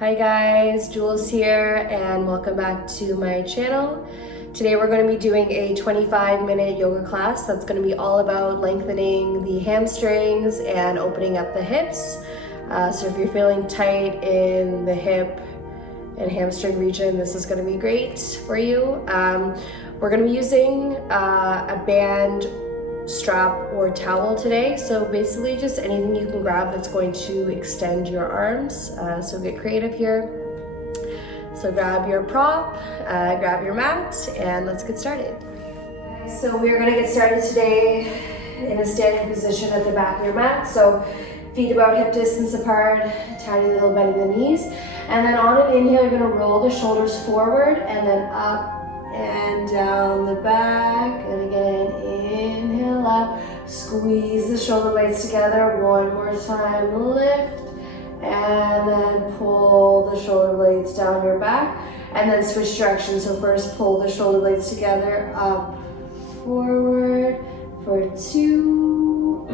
Hi guys, Jules here and welcome back to my channel. Today we're going to be doing a 25-minute yoga class that's going to be all about lengthening the hamstrings and opening up the hips. So if you're feeling tight in the hip and hamstring region, this is going to be great for you. We're going to be using a band, strap, or towel today. So basically just anything you can grab that's going to extend your arms. So get creative here. So grab your prop, grab your mat, and let's get started. So we're going to get started today in a standing position at the back of your mat. So feet about hip distance apart, tiny little bend in the knees. And then on an inhale, you're going to roll the shoulders forward and then up and down the back. And again, inhale up, squeeze the shoulder blades together. One more time, lift. And then pull the shoulder blades down your back. And then switch directions. So first pull the shoulder blades together, up, forward for 2.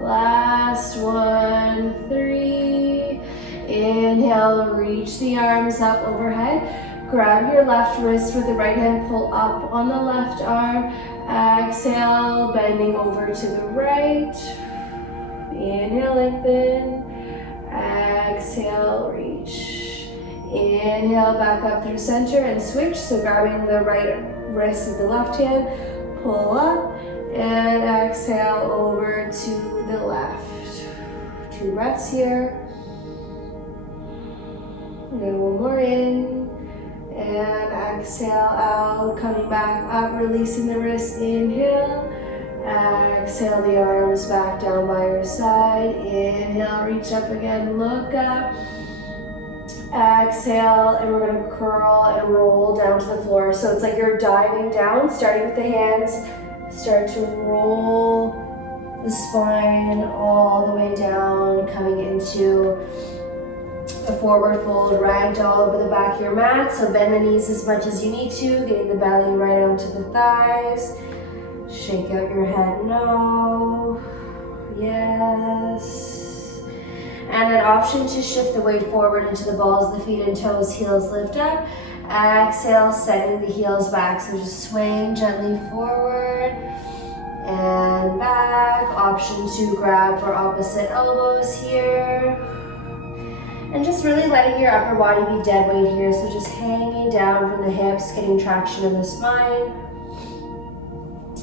Last one, 3. Inhale, reach the arms up overhead. Grab your left wrist with the right hand, pull up on the left arm. Exhale, bending over to the right. Inhale, lengthen. Exhale, reach. Inhale, back up through center and switch. So grabbing the right wrist with the left hand, pull up and exhale over to the left. 2 breaths here. And then one more in. And exhale out, coming back up, releasing the wrist. Inhale. Exhale the arms back down by your side. Inhale, reach up again, look up. Exhale, and we're going to curl and roll down to the floor. So it's like you're diving down, starting with the hands. Start to roll the spine all the way down, coming into a forward fold, ragdoll over the back of your mat. So bend the knees as much as you need to, getting the belly right onto the thighs. Shake out your head, no, yes. And an option to shift the weight forward into the balls of the feet and toes, heels lift up. Exhale, sending the heels back. So just swaying gently forward and back. Option to grab for opposite elbows here. And just really letting your upper body be dead weight here. So just hanging down from the hips, getting traction in the spine.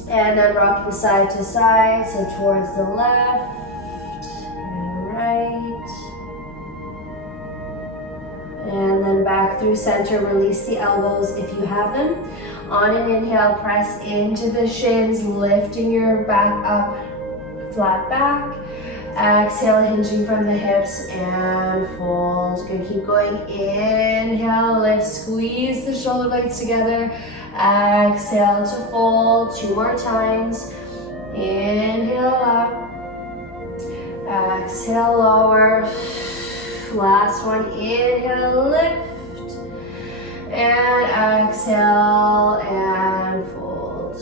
And then rocking side to side, so towards the left and right. And then back through center, release the elbows if you have them. On an inhale, press into the shins, lifting your back up, flat back. Exhale, hinging from the hips and fold. Good, keep going. Inhale, lift, squeeze the shoulder blades together. Exhale to fold. 2 more times. Inhale up. Exhale, lower. Last one. Inhale, lift. And exhale and fold.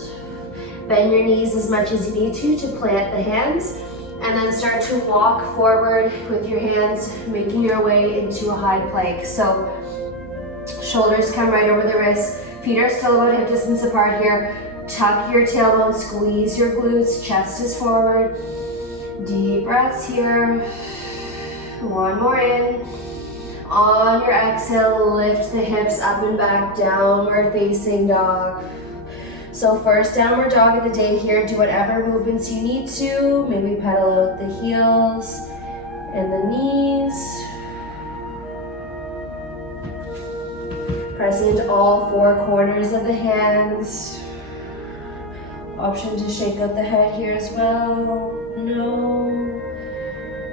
Bend your knees as much as you need to plant the hands. And then start to walk forward with your hands, making your way into a high plank. So shoulders come right over the wrists. Feet are still about hip distance apart here. Tuck your tailbone, squeeze your glutes, chest is forward. Deep breaths here. One more in. On your exhale, lift the hips up and back, downward facing dog. So first downward dog of the day here. Do whatever movements you need to. Maybe pedal out the heels and the knees. Press into all 4 corners of the hands. Option to shake out the head here as well. No.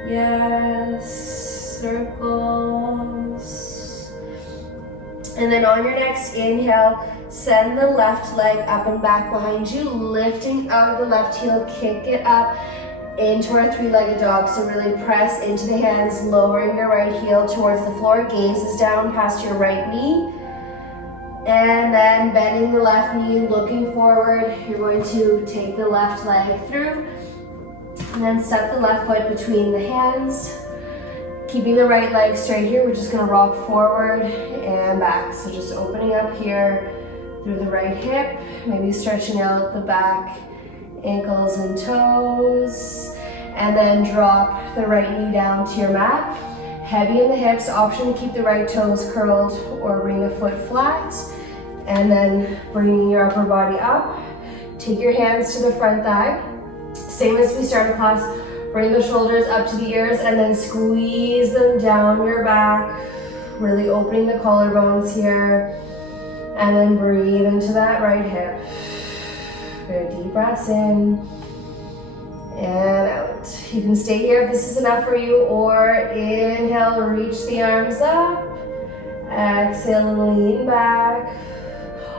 Yes. Circles. And then on your next inhale, send the left leg up and back behind you, lifting out the left heel, kick it up into our 3-legged dog. So really press into the hands, lowering your right heel towards the floor, gazes down past your right knee. And then bending the left knee, looking forward, you're going to take the left leg through. And then step the left foot between the hands. Keeping the right leg straight here, we're just gonna rock forward and back. So just opening up here through the right hip, maybe stretching out the back, ankles and toes, and then drop the right knee down to your mat. Heavy in the hips, option to keep the right toes curled or bring the foot flat, and then bringing your upper body up. Take your hands to the front thigh. Same as we started class, bring the shoulders up to the ears and then squeeze them down your back, really opening the collarbones here, and then breathe into that right hip. Good deep breaths in and out. You can stay here if this is enough for you, or inhale, reach the arms up. Exhale, lean back.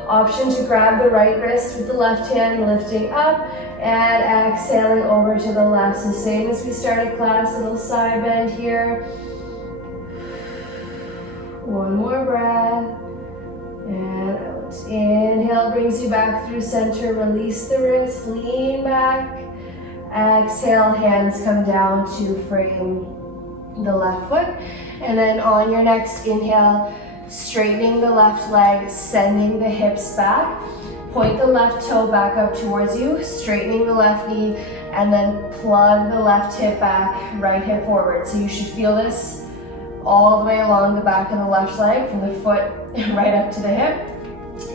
Option to grab the right wrist with the left hand, lifting up and exhaling over to the left. So same as we started class, little side bend here. One more breath and out. Inhale brings you back through center, release the wrist, lean back. Exhale, hands come down to frame the left foot. And then on your next inhale, straightening the left leg, sending the hips back. Point the left toe back up towards you, straightening the left knee, and then plug the left hip back, right hip forward. So you should feel this all the way along the back of the left leg, from the foot right up to the hip.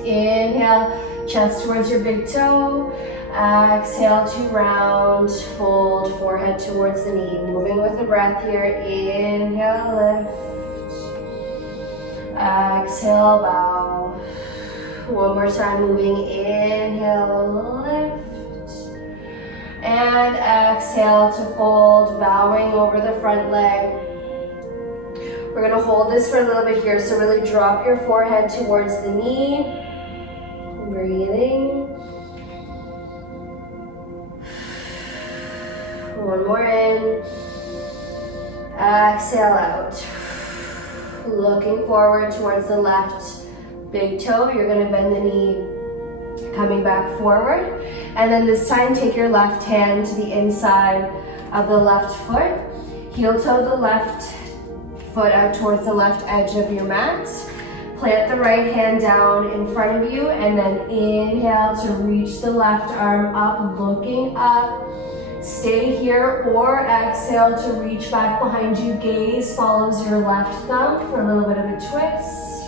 Inhale, chest towards your big toe. Exhale to round, fold, forehead towards the knee. Moving with the breath here. Inhale, lift. Exhale, bow. One more time, moving. Inhale, lift. And exhale to fold, bowing over the front leg. We're gonna hold this for a little bit here, so really drop your forehead towards the knee. Breathing. One more in. Exhale out. Looking forward towards the left big toe. You're gonna bend the knee, coming back forward. And then this time, take your left hand to the inside of the left foot. Heel toe the left foot out towards the left edge of your mat. Plant the right hand down in front of you, and then inhale to reach the left arm up, looking up. Stay here, or exhale to reach back behind you. Gaze follows your left thumb for a little bit of a twist.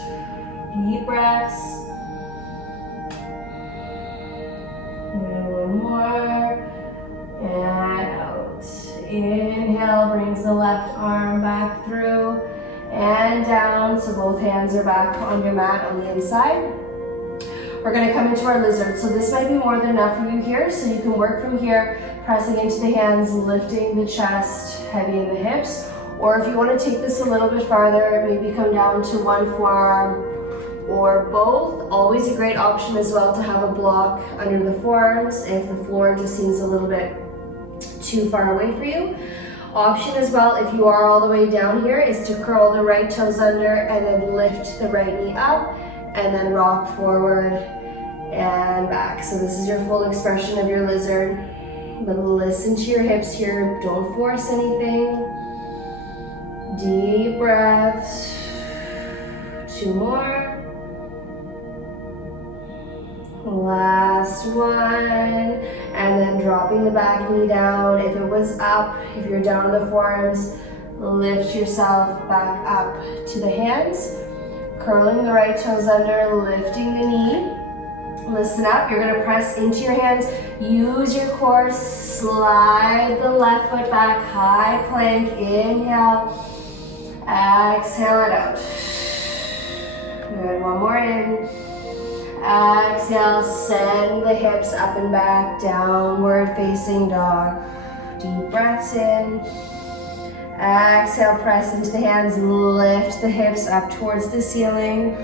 Deep breaths. And one more. And out. Inhale brings the left arm back through and down, so both hands are back on your mat on the inside. We're gonna come into our lizard. So this might be more than enough for you here, so you can work from here, pressing into the hands, lifting the chest, heavy in the hips. Or if you wanna take this a little bit farther, maybe come down to one forearm or both. Always a great option as well to have a block under the forearms if the floor just seems a little bit too far away for you. Option as well, if you are all the way down here, is to curl the right toes under and then lift the right knee up and then rock forward and back. So this is your full expression of your lizard. But listen to your hips here, don't force anything. Deep breaths. Two more. Last one, and then dropping the back knee down. If it was up, if you're down on the forearms, lift yourself back up to the hands. Curling the right toes under, lifting the knee. Listen up, you're gonna press into your hands. Use your core, slide the left foot back, high plank, inhale. Exhale it out. Good, one more in. Exhale, send the hips up and back, downward facing dog. Deep breaths in. Exhale, press into the hands, lift the hips up towards the ceiling.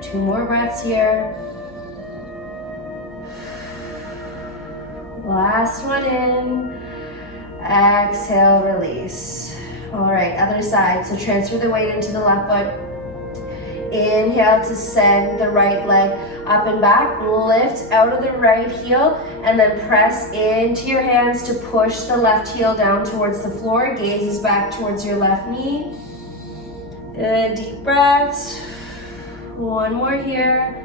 Two more breaths here. Last one in. Exhale, release. All right, other side. So transfer the weight into the left foot. Inhale to send the right leg up and back. Lift out of the right heel and then press into your hands to push the left heel down towards the floor. Gaze is back towards your left knee. Good, deep breaths. One more here.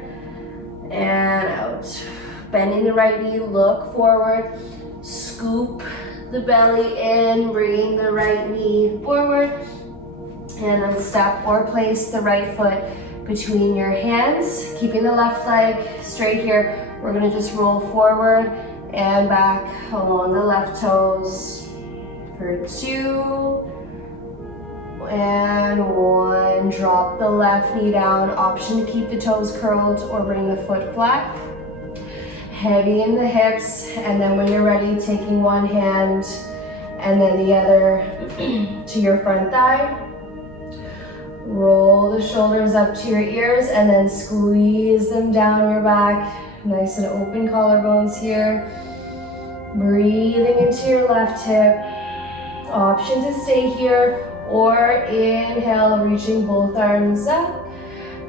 And out. Bending the right knee, look forward. Scoop the belly in, bring the right knee forward. And then step or place the right foot between your hands, keeping the left leg straight here. We're gonna just roll forward and back along the left toes for 2 and 1. Drop the left knee down. Option to keep the toes curled or bring the foot flat. Heavy in the hips, and then when you're ready, taking one hand and then the other to your front thigh. Roll the shoulders up to your ears and then squeeze them down your back. Nice and open collarbones here. Breathing into your left hip. Option to stay here or inhale, reaching both arms up.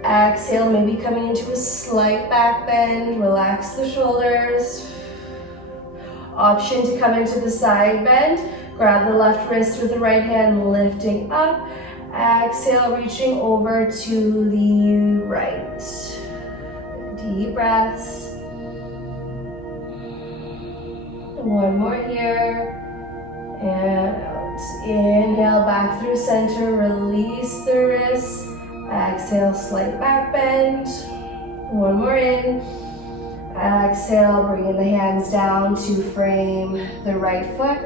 Exhale, maybe coming into a slight back bend. Relax the shoulders. Option to come into the side bend. Grab the left wrist with the right hand, lifting up. Exhale, reaching over to the right. Deep breaths. One more here. And out. Inhale, back through center. Release the wrists. Exhale, slight back bend. One more in. Exhale, bringing the hands down to frame the right foot.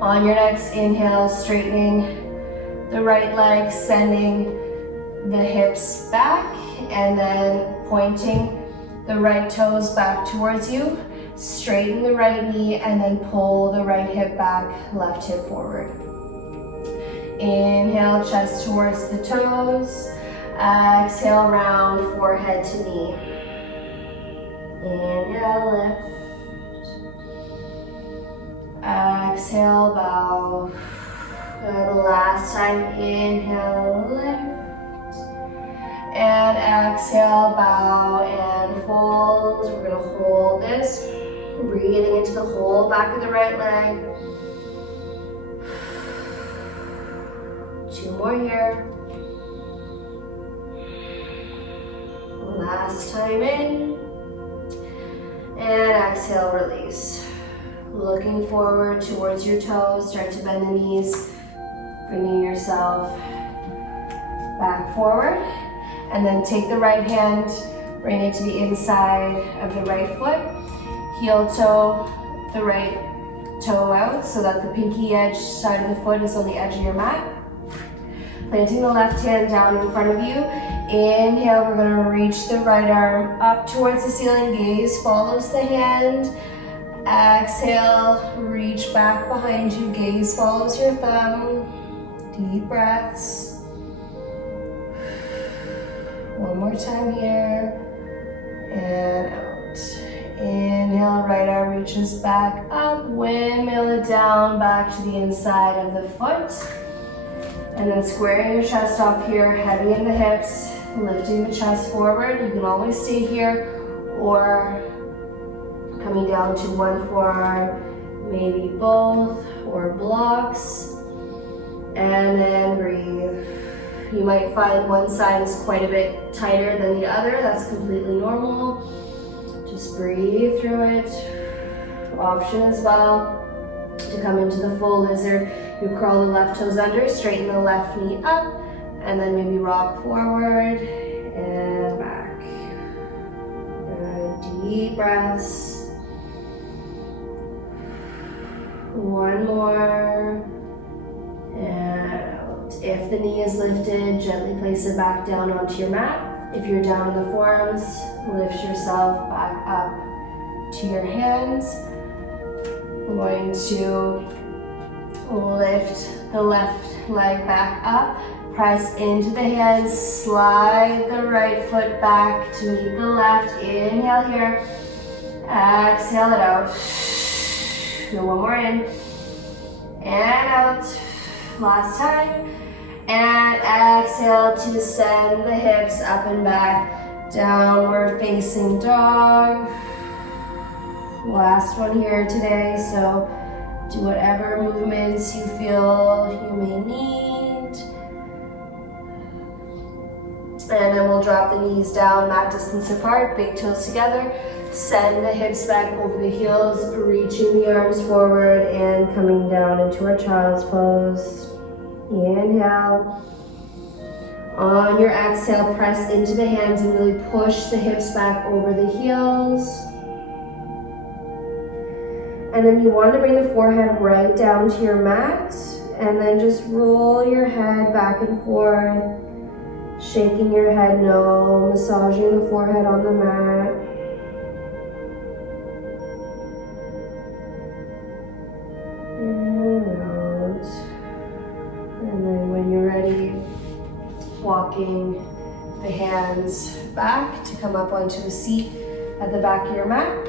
On your next inhale, straightening the right leg, sending the hips back, and then pointing the right toes back towards you. Straighten the right knee and then pull the right hip back, left hip forward. Inhale, chest towards the toes. Exhale, round forehead to knee. Inhale, lift. Exhale, bow. Good, last time, inhale, lift. And exhale, bow and fold. We're gonna hold this. Breathing into the whole back of the right leg. 2 more here. Last time in. And exhale, release. Looking forward towards your toes. Start to bend the knees. Bringing yourself back forward. And then take the right hand, bring it to the inside of the right foot. Heel toe the right toe out so that the pinky edge side of the foot is on the edge of your mat. Planting the left hand down in front of you. Inhale, we're gonna reach the right arm up towards the ceiling. Gaze follows the hand. Exhale, reach back behind you. Gaze follows your thumb. Deep breaths. One more time here. And out. Inhale, right arm reaches back up. Windmill it down back to the inside of the foot. And then squaring your chest off here, heavy in the hips, lifting the chest forward. You can always stay here or coming down to one forearm, maybe both or blocks. And then breathe. You might find one side is quite a bit tighter than the other. That's completely normal. Just breathe through it. Option as well to come into the full lizard. You curl the left toes under, straighten the left knee up, and then maybe rock forward and back. Good, deep breaths. One more. And out. If the knee is lifted, gently place it back down onto your mat. If you're down in the forearms, lift yourself back up to your hands. We're going to lift the left leg back up, press into the hands, slide the right foot back to meet the left. Inhale here, exhale it out. Do one more in, and out. Last time. And exhale to send the hips up and back, downward facing dog. Last one here today, so do whatever movements you feel you may need. And then we'll drop the knees down, mat distance apart, big toes together. Send the hips back over the heels, reaching the arms forward and coming down into our child's pose. Inhale. On your exhale, press into the hands and really push the hips back over the heels. And then you want to bring the forehead right down to your mat, and then just roll your head back and forth, shaking your head no, massaging the forehead on the mat. And out. And then when you're ready, walking the hands back to come up onto a seat at the back of your mat.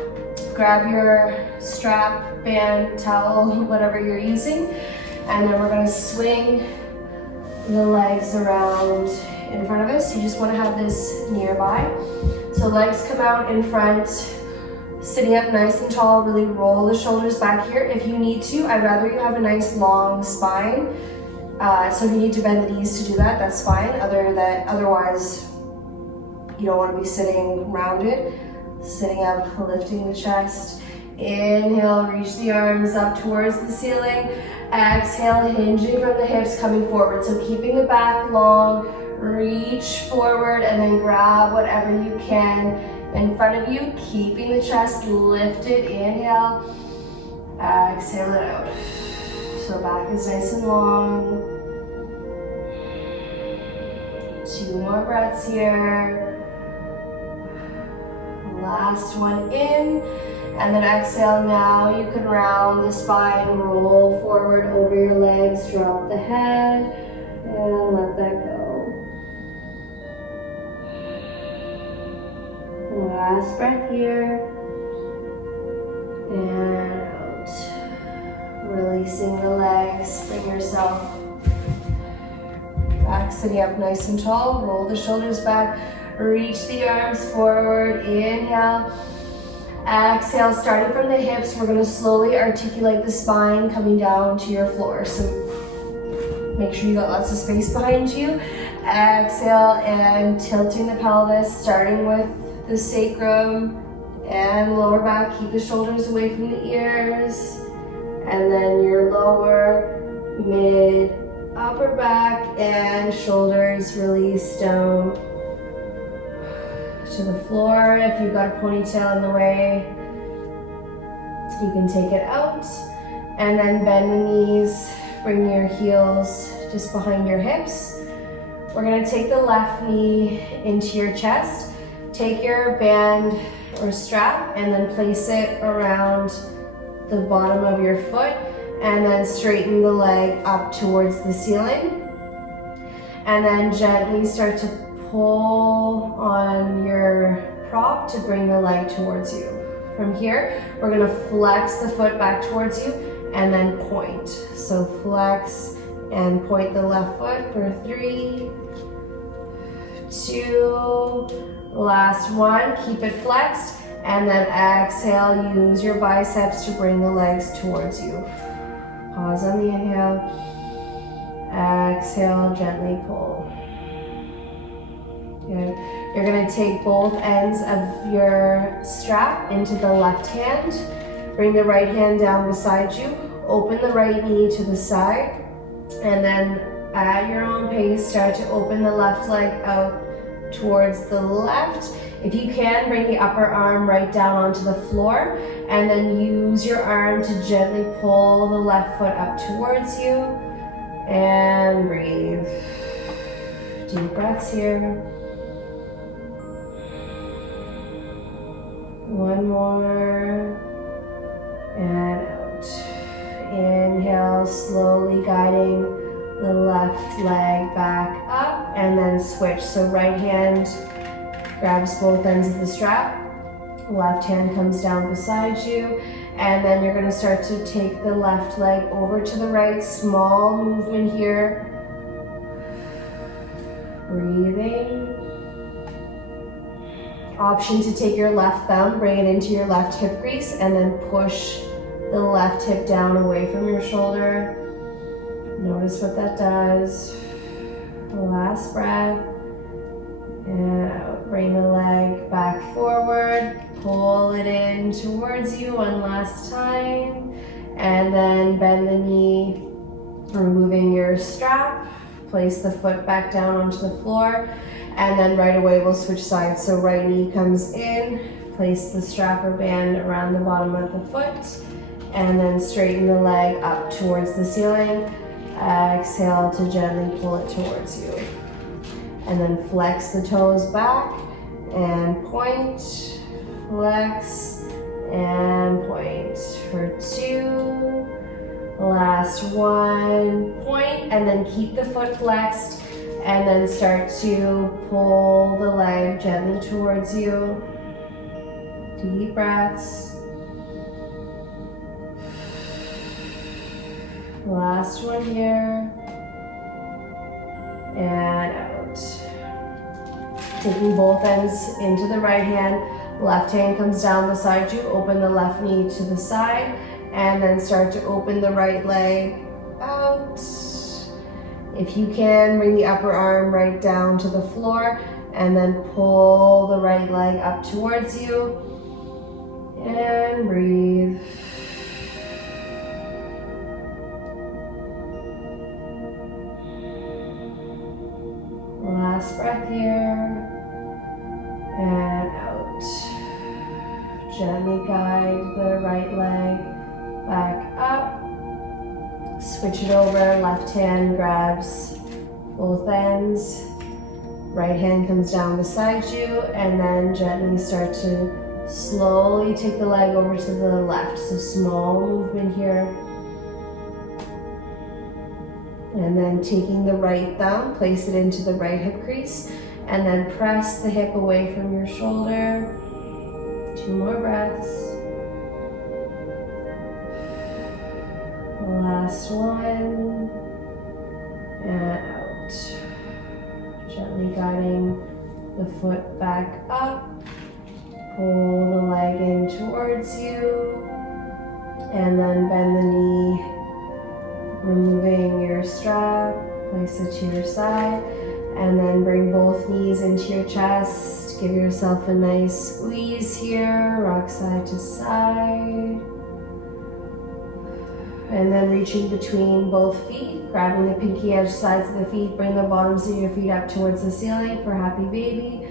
Grab your strap, band, towel, whatever you're using, and then we're going to swing the legs around in front of us. You just want to have this nearby. So legs come out in front, sitting up nice and tall, really roll the shoulders back here. If you need to, I'd rather you have a nice long spine. So if you need to bend the knees to do that, that's fine. Otherwise, you don't want to be sitting rounded. Sitting up, lifting the chest. Inhale, reach the arms up towards the ceiling. Exhale, hinging from the hips, coming forward. So keeping the back long, reach forward and then grab whatever you can in front of you, keeping the chest lifted. Inhale, exhale it out. So back is nice and long. 2 more breaths here. Last one in, and then exhale. Now you can round the spine, roll forward over your legs, drop the head, and let that go. Last breath here, and out. Releasing the legs, bring yourself back, sitting up nice and tall, roll the shoulders back. Reach the arms forward, inhale. Exhale, starting from the hips, we're gonna slowly articulate the spine coming down to your floor. So make sure you got lots of space behind you. Exhale and tilting the pelvis, starting with the sacrum and lower back. Keep the shoulders away from the ears. And then your lower, mid, upper back and shoulders release down to the floor. If you've got a ponytail in the way, you can take it out. And then bend the knees, bring your heels just behind your hips. We're gonna take the left knee into your chest. Take your band or strap and then place it around the bottom of your foot, and then straighten the leg up towards the ceiling. And then gently start to pull on your prop to bring the leg towards you. From here, we're gonna flex the foot back towards you and then point. So flex and point the left foot for 3, 2, last one. Keep it flexed, and then exhale, use your biceps to bring the legs towards you. Pause on the inhale. Exhale, gently pull. Good. You're going to take both ends of your strap into the left hand. Bring the right hand down beside you. Open the right knee to the side. And then at your own pace, start to open the left leg out towards the left. If you can, bring the upper arm right down onto the floor. And then use your arm to gently pull the left foot up towards you. And breathe. Deep breaths here. One more, and out. Inhale, slowly guiding the left leg back up, and then switch. So right hand grabs both ends of the strap, left hand comes down beside you, and then you're going to start to take the left leg over to the right. Small movement here. Breathing. Option to take your left thumb, bring it into your left hip crease, and then push the left hip down away from your shoulder. Notice what that does. Last breath. And out. Bring the leg back forward. Pull it in towards you one last time. And then bend the knee, removing your strap. Place the foot back down onto the floor. And then right away we'll switch sides. So right knee comes in. Place the strap or band around the bottom of the foot. And then straighten the leg up towards the ceiling. Exhale to gently pull it towards you. And then flex the toes back and point, flex and point for 2. Last one, point, and then keep the foot flexed and then start to pull the leg gently towards you. Deep breaths. Last one here. And out. Taking both ends into the right hand. Left hand comes down beside you. Open the left knee to the side. And then start to open the right leg out. If you can, bring the upper arm right down to the floor. And then pull the right leg up towards you. And breathe. Last breath here, and out. Gently guide the right leg back up. Switch it over, left hand grabs both ends. Right hand comes down beside you, and then gently start to slowly take the leg over to the left. So small movement here. And then taking the right thumb, place it into the right hip crease, and then press the hip away from your shoulder. 2 more breaths. Last one. And out. Gently guiding the foot back up. Pull the leg in towards you. And then bend the knee. Removing your strap, place it to your side, and then bring both knees into your chest. Give yourself a nice squeeze here, rock side to side. And then reaching between both feet, grabbing the pinky edge sides of the feet, bring the bottoms of your feet up towards the ceiling for happy baby.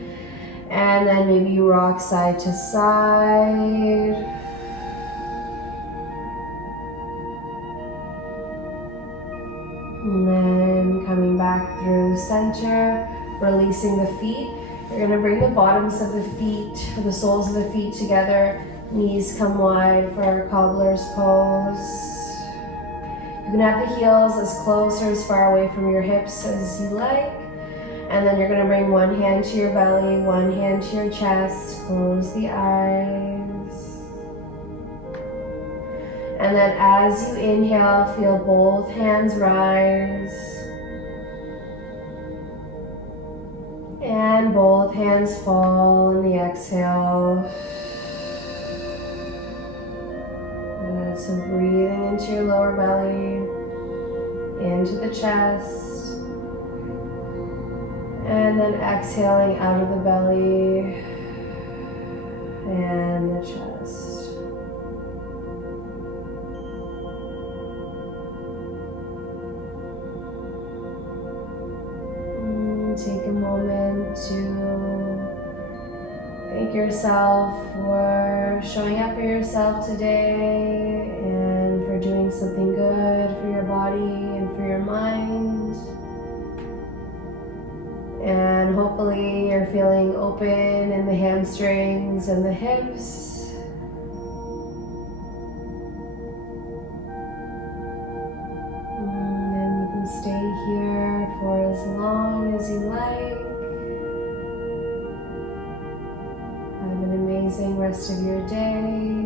And then maybe you rock side to side. And then coming back through center, releasing the feet. You're gonna bring the bottoms of the feet, the soles of the feet together. Knees come wide for cobbler's pose. You can have the heels as close or as far away from your hips as you like. And then you're gonna bring one hand to your belly, one hand to your chest. Close the eyes. And then as you inhale, feel both hands rise. And both hands fall in the exhale. Good. So breathing into your lower belly, into the chest. And then exhaling out of the belly and the chest. Take a moment to thank yourself for showing up for yourself today and for doing something good for your body and for your mind. And hopefully you're feeling open in the hamstrings and the hips. Stay here for as long as you like. Have an amazing rest of your day.